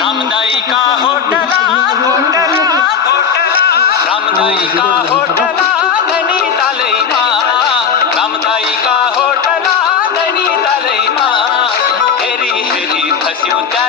रामदाई का होटला होटला होटला रामदाई का होटला नैनीतालई मा रामदाई का होटला नैनीतालई मा हेरी हेरी फस्यो त्या